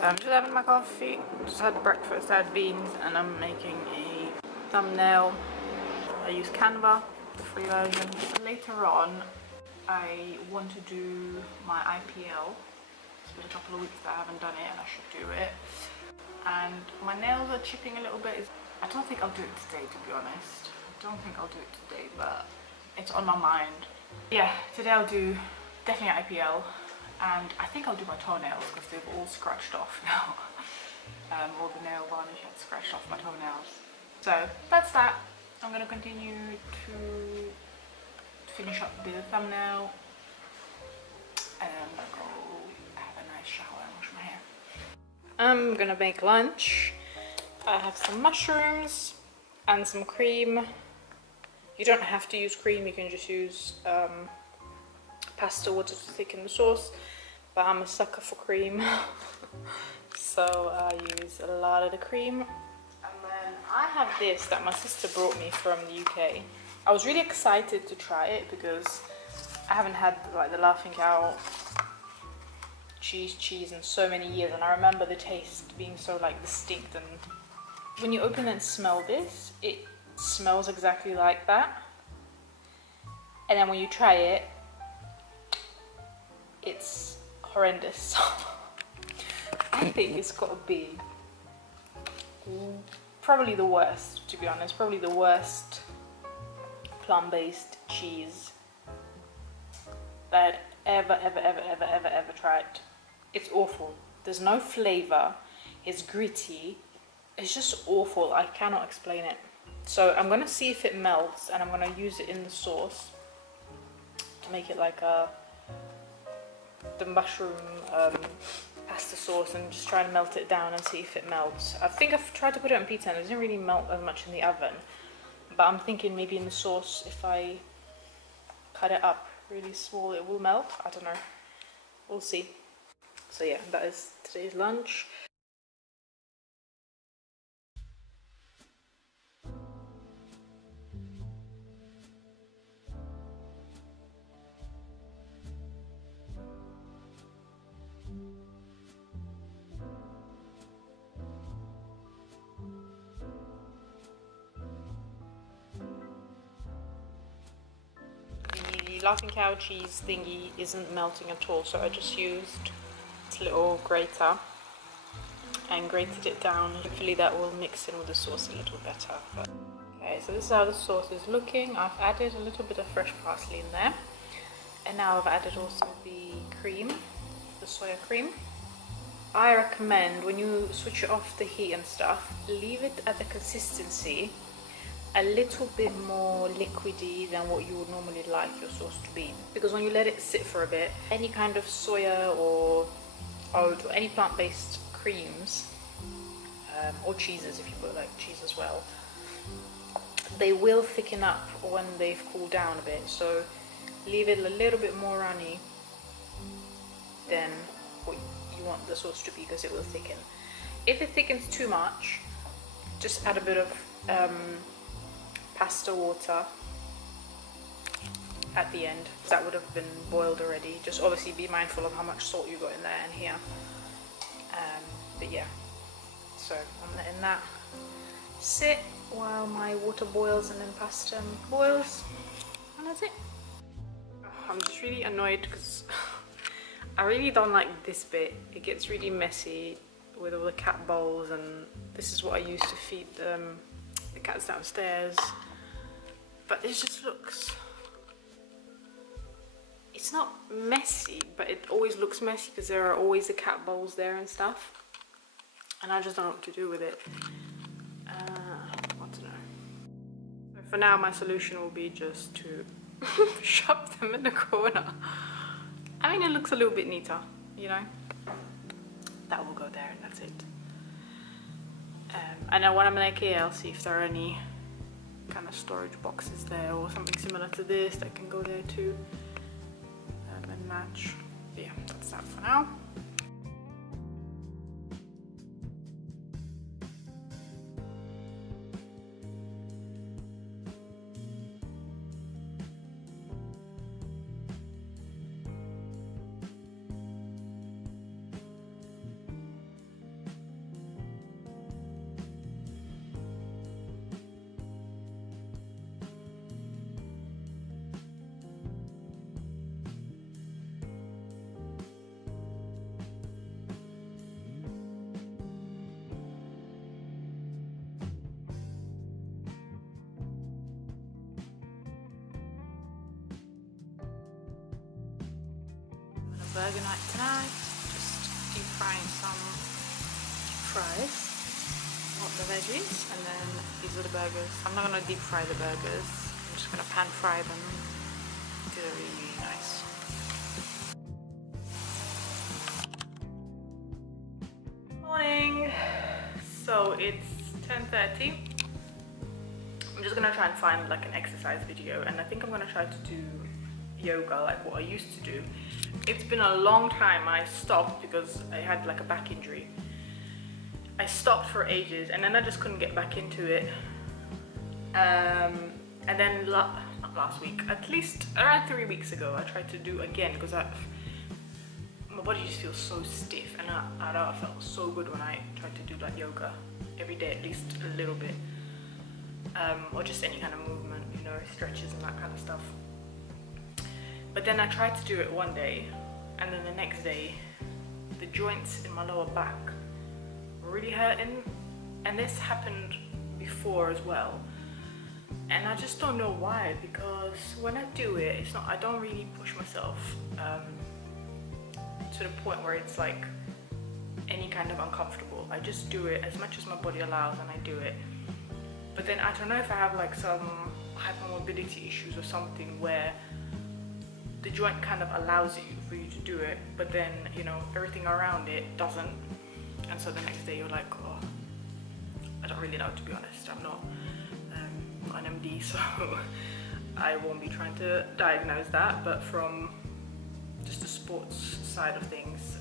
So I'm just having my coffee, just had breakfast, I had beans, and I'm making a thumbnail. I use Canva, the free version. Later on, I want to do my IPL. It's been a couple of weeks that I haven't done it and I should do it. And my nails are chipping a little bit. I don't think I'll do it today, to be honest. I don't think I'll do it today, but it's on my mind. Yeah, today I'll do definitely IPL. And I think I'll do my toenails because they've all scratched off now. All the nail varnish had scratched off my toenails. So that's that. I'm going to continue to finish up the thumbnail. And I'm going to go have a nice shower and wash my hair. I'm going to make lunch. I have some mushrooms and some cream. You don't have to use cream, you can just use pasta water to thicken the sauce, but I'm a sucker for cream. So I use a lot of the cream. And then I have this that my sister brought me from the UK. I was really excited to try it because I haven't had like the Laughing Cow cheese in so many years, and I remember the taste being so like distinct, and when you open and smell this, it smells exactly like that. And then when you try it, it's horrendous. I think it's got to be probably the worst, to be honest, probably the worst plant-based cheese that I'd ever tried. It's awful. There's no flavor. It's gritty. It's just awful. I cannot explain it. So I'm gonna see if it melts, and I'm gonna use it in the sauce to make it like the mushroom pasta sauce, and just try to melt it down and see if it melts. I think I've tried to put it on pizza and it doesn't really melt as much in the oven, but I'm thinking maybe in the sauce, if I cut it up really small, it will melt. I don't know. We'll see. So yeah, that is today's lunch. The Laughing Cow cheese thingy isn't melting at all, so I just used this little grater and grated it down. Hopefully that will mix in with the sauce a little better. Okay, so this is how the sauce is looking. I've added a little bit of fresh parsley in there, and now I've added also the cream, the soya cream. I recommend when you switch off the heat and stuff, leave it at the consistency a little bit more liquidy than what you would normally like your sauce to be, because when you let it sit for a bit, any kind of soya or oat or any plant-based creams or cheeses, if you put like cheese as well, they will thicken up when they've cooled down a bit. So leave it a little bit more runny than what you want the sauce to be, because it will thicken. If it thickens too much, just add a bit of pasta water at the end. That would have been boiled already. Just obviously be mindful of how much salt you got in there and here. But yeah, so I'm letting that sit while my water boils and then pasta boils, and that's it. I'm just really annoyed because I really don't like this bit. It gets really messy with all the cat bowls, and this is what I use to feed the cats downstairs. But it just looks, it's not messy, but it always looks messy because there are always the cat bowls there and stuff, and I just don't know what to do with it. What to know. So for now, my solution will be just to shove them in the corner. I mean, it looks a little bit neater, you know. That will go there, and that's it. And then when I'm in IKEA, I'll see if there are any kind of storage boxes there or something similar to this that can go there too, and match. But yeah, that's that for now. burger night tonight. Just deep frying some fries, what the veggies, and then these are the burgers. I'm not gonna deep fry the burgers. I'm just gonna pan fry them. They're really nice. Morning. So it's 10:30. I'm just gonna try and find like an exercise video, and I think I'm gonna try to do yoga like what I used to do. It's been a long time. I stopped because I had like a back injury. I stopped for ages and then I just couldn't get back into it. And then not last week, at least around 3 weeks ago, I tried to do again because my body just feels so stiff, and I know I felt so good when I tried to do like yoga every day, at least a little bit, or just any kind of movement, you know, stretches and that kind of stuff. But then I tried to do it one day, and then the next day the joints in my lower back were really hurting, and this happened before as well, and I just don't know why, because when I do it, it's not, I don't really push myself to the point where it's like any kind of uncomfortable. I just do it as much as my body allows, and I do it. But then I don't know if I have like some hypermobility issues or something where the joint kind of allows you for you to do it, but then, you know, everything around it doesn't, and so the next day you're like, oh, I don't really know, to be honest. I'm not an MD, so I won't be trying to diagnose that, but from just the sports side of things,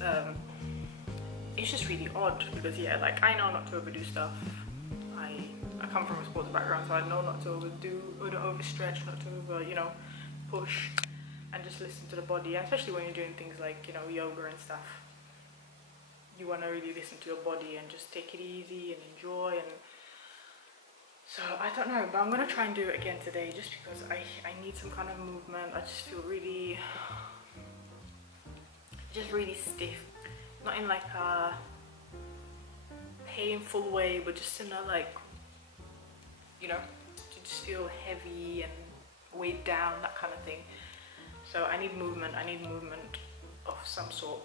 it's just really odd, because yeah, like I know not to overdo stuff. I come from a sports background, so I know not to overdo or to overstretch, not to over, you know, push, and just listen to the body, especially when you're doing things like, you know, yoga and stuff. You want to really listen to your body and just take it easy and enjoy. And so I don't know, but I'm gonna try and do it again today, just because I need some kind of movement. I just feel really, just really stiff, not in like a painful way, but just in a like, you know, to just feel heavy and weighed down, that kind of thing. So I need movement of some sort,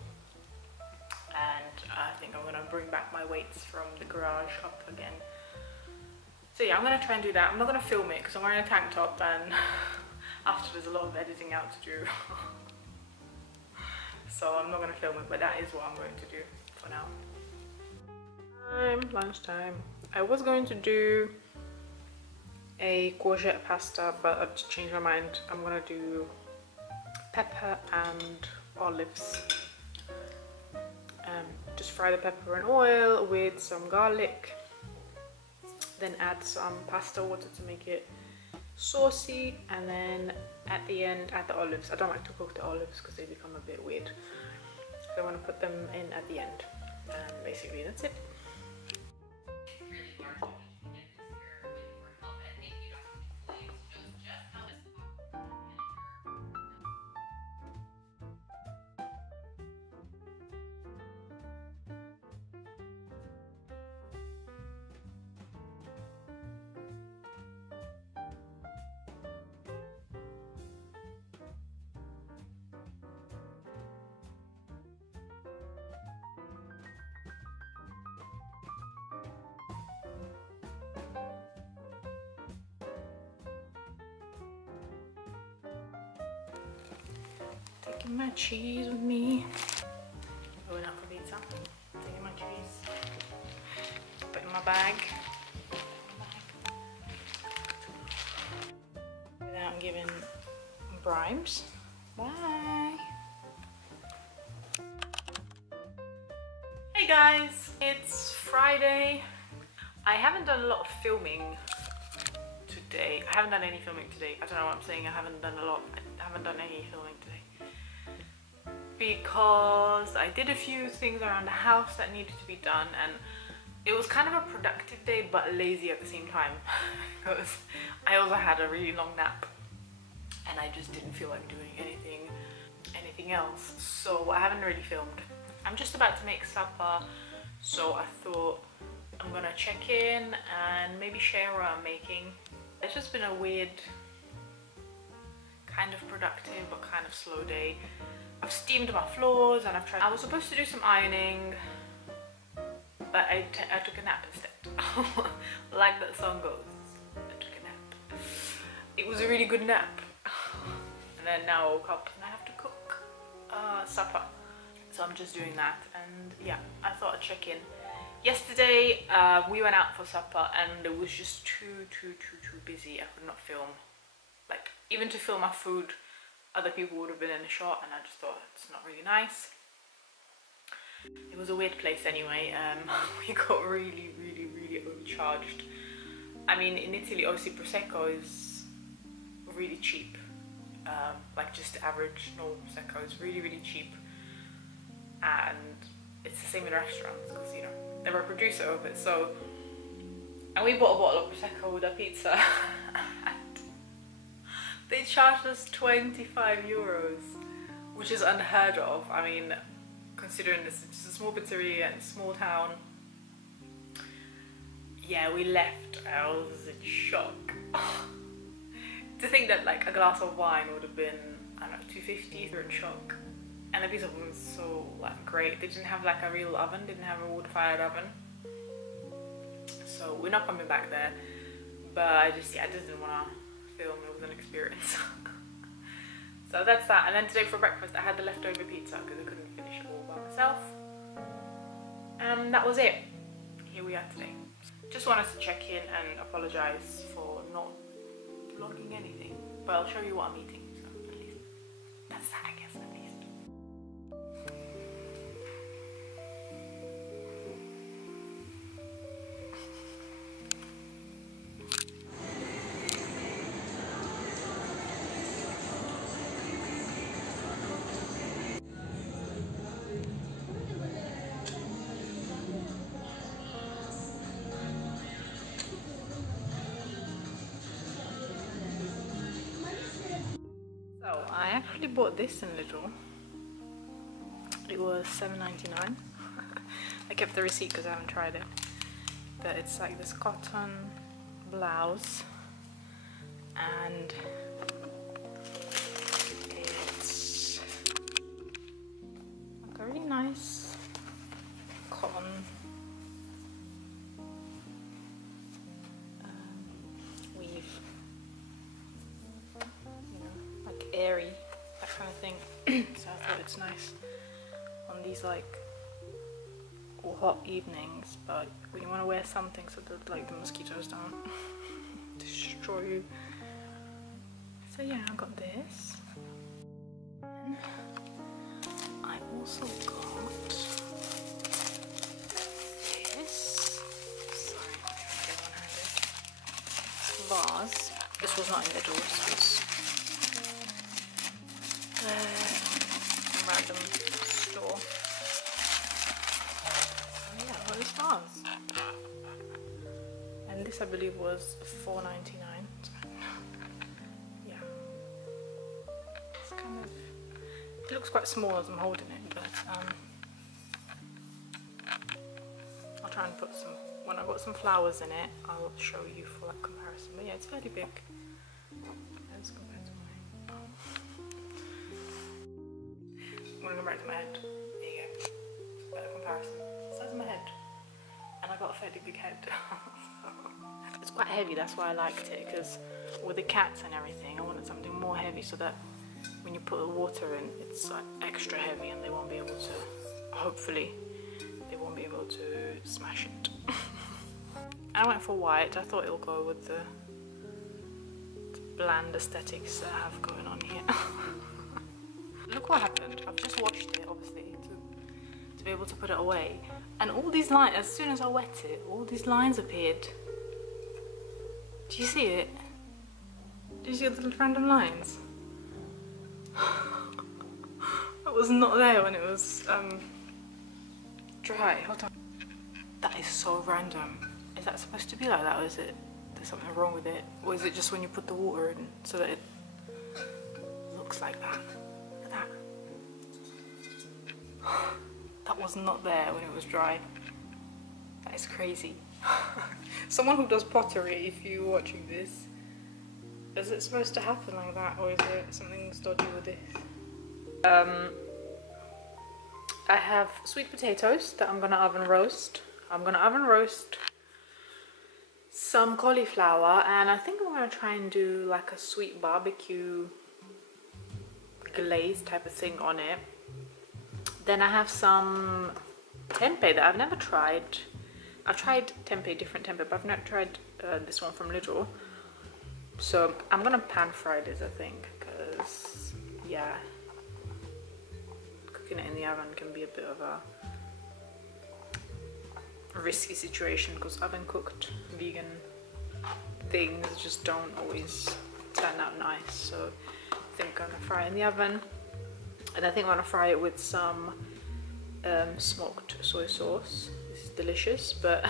and I think I'm gonna bring back my weights from the garage up again. So yeah, I'm gonna try and do that. I'm not gonna film it because I'm wearing a tank top, and after there's a lot of editing out to do. So I'm not gonna film it, but that is what I'm going to do for now. Lunchtime. I was going to do a courgette pasta, but I've just changed my mind. I'm gonna do pepper and olives. Just fry the pepper in oil with some garlic, then add some pasta water to make it saucy, and then at the end add the olives. I don't like to cook the olives because they become a bit weird, so I want to put them in at the end, and basically that's it. Taking my cheese with me. Going out for pizza. Taking my cheese. Put it in my bag. Without giving bribes. Bye. Hey guys, it's Friday. I haven't done a lot of filming today. I haven't done any filming today. I don't know what I'm saying. I haven't done any filming today, because I did a few things around the house that needed to be done, and it was kind of a productive day but lazy at the same time, because I also had a really long nap and I just didn't feel like doing anything else, so I haven't really filmed. I'm just about to make supper, so I thought I'm gonna check in and maybe share what I'm making. It's just been a weird, kind of productive but kind of slow day. I've steamed my floors and I was supposed to do some ironing, but I took a nap instead. Like that song goes, I took a nap. It was a really good nap. And then now I woke up and I have to cook supper. So I'm just doing that, and yeah, I thought I'd check in. Yesterday we went out for supper and it was just too busy. I could not film. Like, even to film my food, other people would have been in the shot, and I just thought it's not really nice. It was a weird place anyway. We got really overcharged. I mean, in Italy, obviously Prosecco is really cheap. Like just average normal Prosecco is really cheap. And it's the same in restaurants because, you know, they're a producer of it. So, and we bought a bottle of Prosecco with a pizza. They charged us 25 euros, which is unheard of. I mean, considering this is a small pizzeria in a small town. Yeah, we left. I was in shock. To think that like a glass of wine would have been, I don't know, 250, we were in shock. And the pizza was so like great. They didn't have like a real oven, didn't have a wood-fired oven. So we're not coming back there. But I just didn't want to film. It was an experience. So that's that. And then today for breakfast I had the leftover pizza because I couldn't finish it all by myself. And that was it. Here we are today. Just wanted to check in and apologise for not vlogging anything. But I'll show you what I'm eating. So at least that's that, I guess, at least. So I actually bought this in Lidl. It was $7.99. I kept the receipt because I haven't tried it. But it's like this cotton blouse, and it's like a really nice cotton weave. Airy, that kind of thing. So I thought it's nice on these like hot evenings, but when you want to wear something so that like the mosquitoes don't destroy you. So yeah, I got this. And I also got this. Sorry, vase. This was not in Lidl, this was random store. Oh yeah, what is vase? And this I believe was $4.99. Yeah. It's kind of, it looks quite small as I'm holding it, but I'll try and put some, when I've got some flowers in it, I'll show you for that comparison. But yeah, it's fairly big as compared to mine. I'm gonna go back to my head. There you go. Better comparison. Size of my head. And I got a fairly big head. It's quite heavy, that's why I liked it, because with the cats and everything, I wanted something more heavy so that when you put the water in, it's like extra heavy and they won't be able to, hopefully, they won't be able to smash it. I went for white. I thought it'll go with the bland aesthetics that I have going on here. Look what happened. I've just washed it, obviously, to be able to put it away. And all these lines, as soon as I wet it, all these lines appeared. Do you see it? Do you see the little random lines? That was not there when it was dry. Hold on. That is so random. Is that supposed to be like that, or is it there's something wrong with it? Or is it just when you put the water in so that it looks like that? Look at that. That was not there when it was dry. That is crazy. Someone who does pottery, if you're watching this, is it supposed to happen like that, or is there something dodgy with this? I have sweet potatoes that I'm gonna oven roast. I'm gonna oven roast some cauliflower, and I think I'm gonna try and do like a sweet barbecue glaze type of thing on it. Then I have some tempeh that I've never tried. I've tried tempeh, different tempeh, but I've never tried this one from Lidl. So I'm gonna pan fry this, I think, because yeah, cooking it in the oven can be a bit of a risky situation, because oven cooked vegan things just don't always turn out nice. So I think I'm gonna fry it in the oven, and I think I'm gonna fry it with some smoked soy sauce. This is delicious, but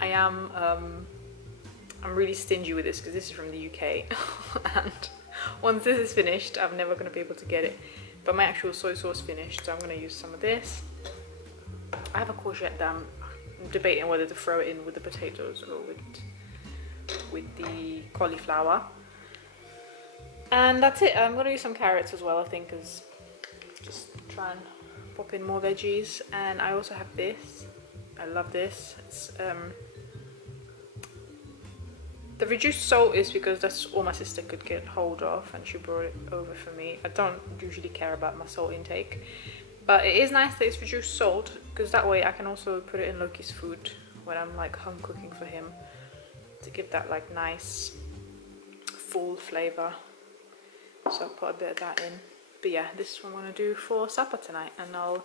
I'm really stingy with this because this is from the UK and once this is finished I'm never going to be able to get it, but my actual soy sauce finished, so I'm going to use some of this. I have a courgette that I'm debating whether to throw it in with the potatoes or with the cauliflower, and that's it. I'm going to use some carrots as well, I think, because just try and pop in more veggies. And I also have this. I love this. It's the reduced salt is because that's all my sister could get hold of, and she brought it over for me. I don't usually care about my salt intake, but it is nice that it's reduced salt, because that way I can also put it in Loki's food when I'm like home cooking for him, to give that like nice full flavour. So I'll put a bit of that in. But yeah, this is what I'm going to do for supper tonight, and I'll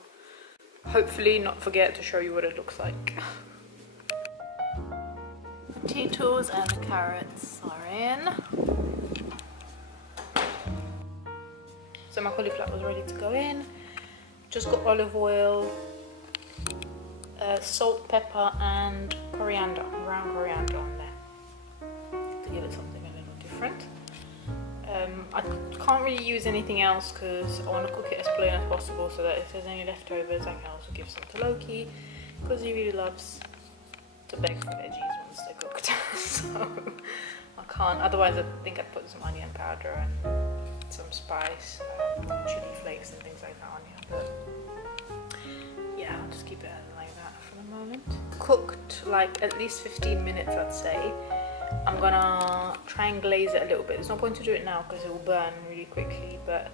hopefully not forget to show you what it looks like. Potatoes and the carrots are in. So my cauliflower was ready to go in. Just got olive oil, salt, pepper and coriander, ground coriander on there to give it something a little different. I can't really use anything else because I want to cook it as plain as possible, so that if there's any leftovers I can also give some to Loki, because he really loves to beg for veggies once they're cooked. So I can't, otherwise I think I'd put some onion powder and some spice, chili flakes and things like that on here, but yeah, I'll just keep it like that for the moment. Cooked like at least 15 minutes I'd say. I'm gonna try and glaze it a little bit. There's no point to do it now because it will burn really quickly, but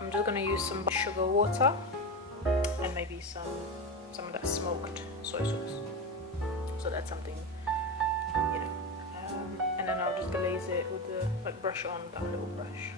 I'm just gonna use some sugar water and maybe some of that smoked soy sauce. So that's something, you know. And then I'll just glaze it with the, like, brush on that little brush.